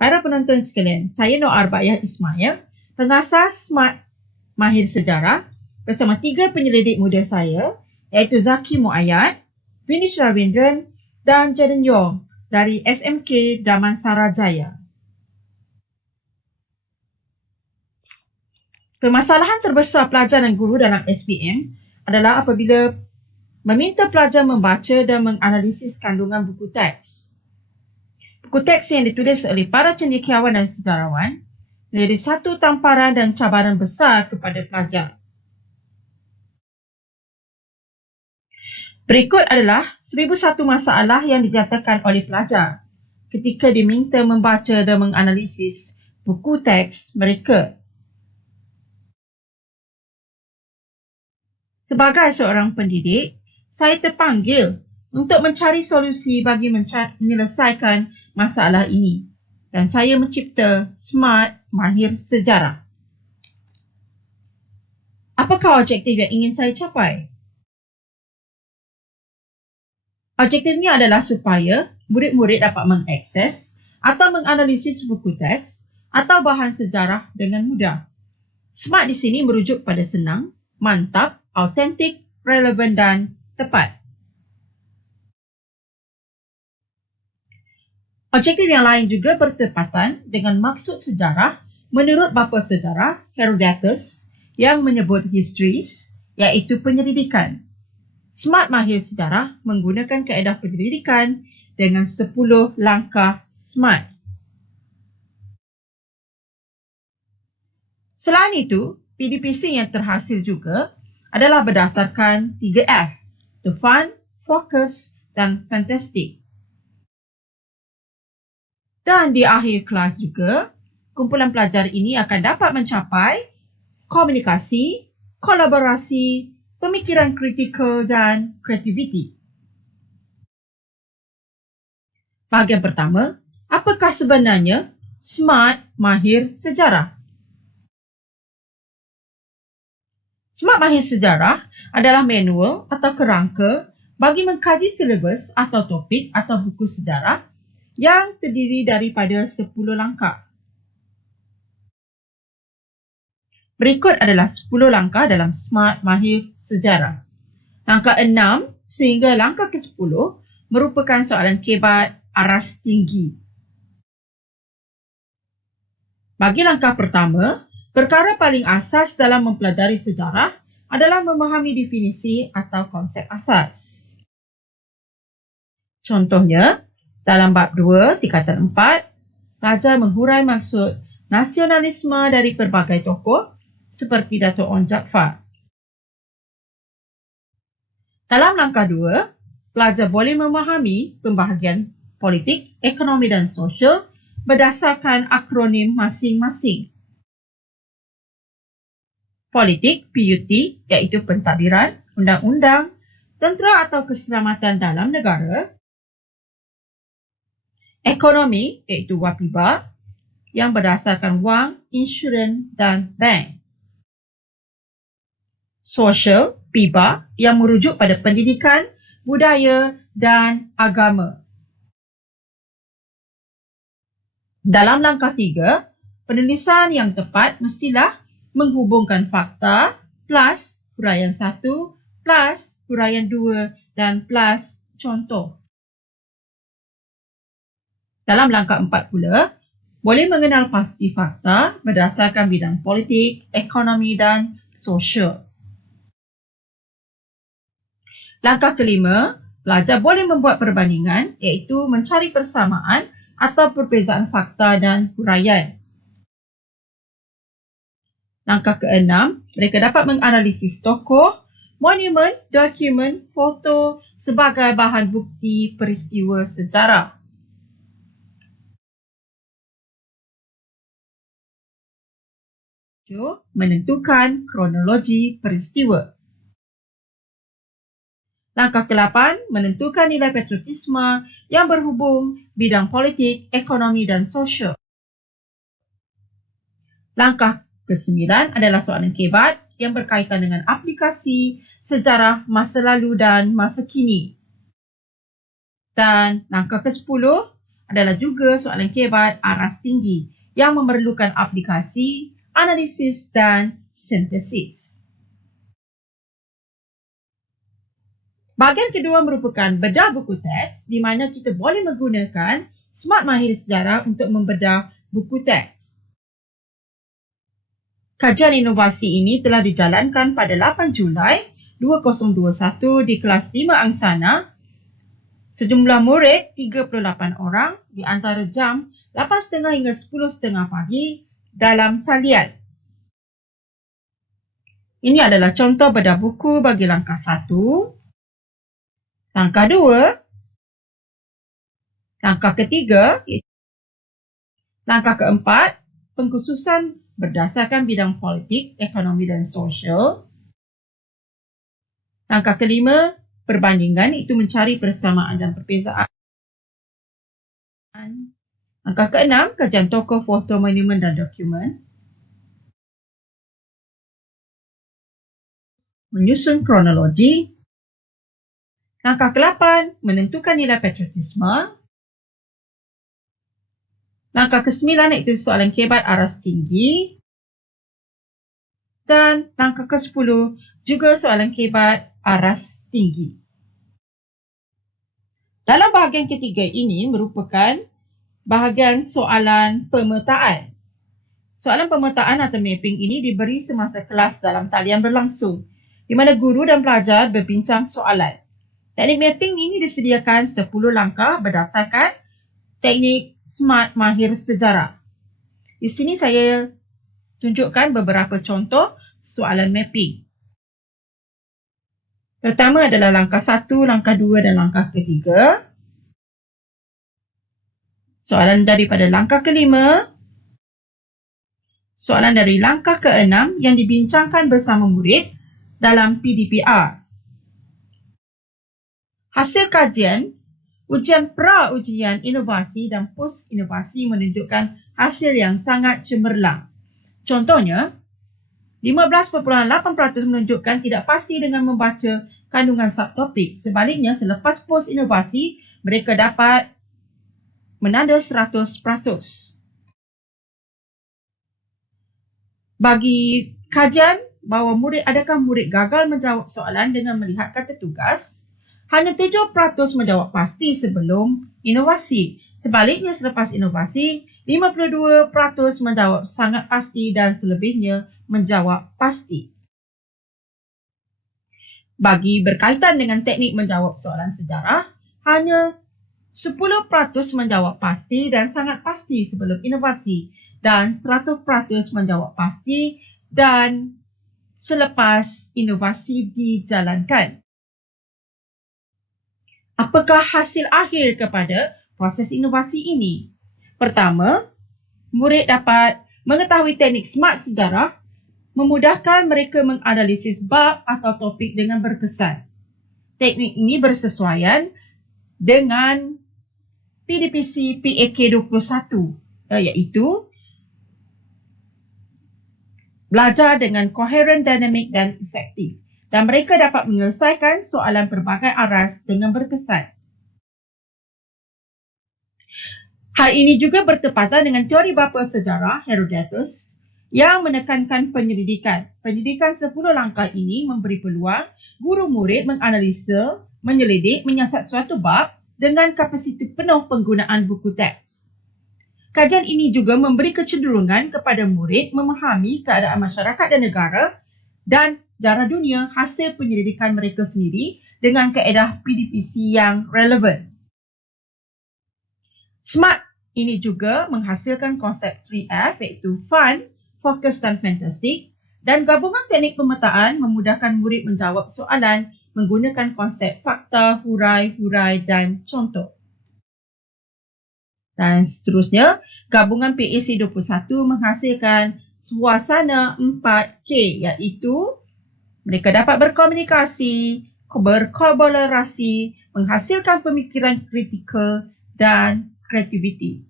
Para penonton sekalian, saya Nur Arba'iyah Ismail, pengasas Smart Mahir Sejarah bersama 3 penyelidik muda saya iaitu Zaki Muayyad, Vinish Ravindran dan Jaden Yong dari SMK Damansara Jaya. Permasalahan terbesar pelajar dan guru dalam SPM adalah apabila meminta pelajar membaca dan menganalisis kandungan buku teks. Buku teks yang ditulis oleh para cendekiawan dan sejarawan menjadi satu tamparan dan cabaran besar kepada pelajar. Berikut adalah 1001 masalah yang dinyatakan oleh pelajar ketika diminta membaca dan menganalisis buku teks mereka. Sebagai seorang pendidik, saya terpanggil untuk mencari solusi bagi menyelesaikan masalah ini dan saya mencipta Smart Mahir Sejarah. Apakah objektif yang ingin saya capai? Objektifnya adalah supaya murid-murid dapat mengakses atau menganalisis buku teks atau bahan sejarah dengan mudah. Smart di sini merujuk pada senang, mantap, autentik, relevan dan tepat. Objektif yang lain juga bertepatan dengan maksud sejarah menurut bapa sejarah Herodotus yang menyebut historis, iaitu penyelidikan. Smart Mahir Sejarah menggunakan kaedah penyelidikan dengan 10 langkah SMART. Selain itu, PDPC yang terhasil juga adalah berdasarkan 3F, the fun, focus dan fantastic. Dan di akhir kelas juga, kumpulan pelajar ini akan dapat mencapai komunikasi, kolaborasi, pemikiran kritikal dan kreativiti. Bahagian pertama, apakah sebenarnya Smart Mahir Sejarah? Smart Mahir Sejarah adalah manual atau kerangka bagi mengkaji silibus atau topik atau buku sejarah yang terdiri daripada 10 langkah. Berikut adalah 10 langkah dalam Smart Mahir Sejarah. Langkah 6 sehingga langkah ke-10 merupakan soalan kebat aras tinggi. Bagi langkah pertama, perkara paling asas dalam mempelajari sejarah adalah memahami definisi atau konsep asas. Contohnya, dalam bab 2, tingkatan 4, pelajar menghurai maksud nasionalisme dari pelbagai tokoh seperti Dato' Onn Jaafar. Dalam langkah 2, pelajar boleh memahami pembahagian politik, ekonomi dan sosial berdasarkan akronim masing-masing. Politik, PUT, iaitu pentadbiran, undang-undang, tentera atau keselamatan dalam negara. Ekonomi, iaitu WAPIBA, yang berdasarkan wang, insurans dan bank. Sosial, PIBA, yang merujuk pada pendidikan, budaya dan agama. Dalam langkah 3, penulisan yang tepat mestilah menghubungkan fakta plus huraian 1 plus huraian 2 dan plus contoh. Dalam langkah 4 pula, boleh mengenal pasti fakta berdasarkan bidang politik, ekonomi dan sosial. Langkah kelima, pelajar boleh membuat perbandingan iaitu mencari persamaan atau perbezaan fakta dan huraian. Langkah keenam, mereka dapat menganalisis tokoh, monumen, dokumen, foto sebagai bahan bukti peristiwa sejarah. Menentukan kronologi peristiwa. Langkah ke-8, menentukan nilai patriotisme yang berhubung bidang politik, ekonomi dan sosial. Langkah ke-9 adalah soalan kebat yang berkaitan dengan aplikasi sejarah masa lalu dan masa kini. Dan langkah ke-10 adalah juga soalan kebat aras tinggi yang memerlukan aplikasi, analisis dan sintesis. Bahagian kedua merupakan bedah buku teks di mana kita boleh menggunakan Smart Mahir Sejarah untuk membedah buku teks. Kajian inovasi ini telah dijalankan pada 8 Julai 2021 di kelas 5 Angsana. Sejumlah murid 38 orang di antara jam 8.30 hingga 10.30 pagi dalam talian. Ini adalah contoh bedah buku bagi langkah 1, langkah 2, langkah ketiga, langkah keempat, pengkhususan berdasarkan bidang politik, ekonomi dan sosial. Langkah kelima, perbandingan, itu mencari persamaan dan perbezaan. Langkah keenam, kajian tokoh, foto, monumen dan dokumen. Menyusun kronologi. Langkah ke-8, menentukan nilai patriotisme. Langkah ke-9 iaitu soalan kebat aras tinggi. Dan langkah ke-10 juga soalan kebat aras tinggi. Dalam bahagian ketiga ini merupakan bahagian soalan pemetaan. Soalan pemetaan atau mapping ini diberi semasa kelas dalam talian berlangsung, di mana guru dan pelajar berbincang soalan. Teknik mapping ini disediakan 10 langkah berdasarkan teknik Smart Mahir Sejarah. Di sini saya tunjukkan beberapa contoh soalan mapping. Pertama adalah langkah 1, langkah 2 dan langkah ketiga. Soalan daripada langkah ke-5. Soalan dari langkah ke-6 yang dibincangkan bersama murid dalam PDPR. Hasil kajian, ujian pra-ujian inovasi dan post-inovasi menunjukkan hasil yang sangat cemerlang. Contohnya, 15.8% menunjukkan tidak pasti dengan membaca kandungan subtopik. Sebaliknya, selepas post-inovasi, mereka dapat menanda 100%. Bagi kajian bahawa adakah murid gagal menjawab soalan dengan melihat kata tugas, hanya 7% menjawab pasti sebelum inovasi. Sebaliknya, selepas inovasi, 52% menjawab sangat pasti dan selebihnya menjawab pasti. Bagi berkaitan dengan teknik menjawab soalan sejarah, hanya 10% menjawab pasti dan sangat pasti sebelum inovasi dan 100% menjawab pasti dan selepas inovasi dijalankan. Apakah hasil akhir kepada proses inovasi ini? Pertama, murid dapat mengetahui teknik Smart Sejarah memudahkan mereka menganalisis bab atau topik dengan berkesan. Teknik ini bersesuaian dengan PDPC PAK 21, iaitu belajar dengan koheren, dinamik dan efektif. Dan mereka dapat menyelesaikan soalan pelbagai aras dengan berkesan. Hal ini juga bertepatan dengan teori bapa sejarah Herodotus yang menekankan penyelidikan. Penyelidikan 10 langkah ini memberi peluang guru murid menganalisa, menyelidik, menyiasat suatu bab dengan kapasiti penuh penggunaan buku teks. Kajian ini juga memberi kecenderungan kepada murid memahami keadaan masyarakat dan negara dan sejarah dunia hasil penyelidikan mereka sendiri dengan kaedah PDPC yang relevan. Smart ini juga menghasilkan konsep 3F iaitu fun, fokus dan fantastic, dan gabungan teknik pemetaan memudahkan murid menjawab soalan menggunakan konsep fakta, hurai, dan contoh. Dan seterusnya, gabungan PAC 21 menghasilkan suasana 4K iaitu mereka dapat berkomunikasi, berkolaborasi, menghasilkan pemikiran kritikal dan kreativiti.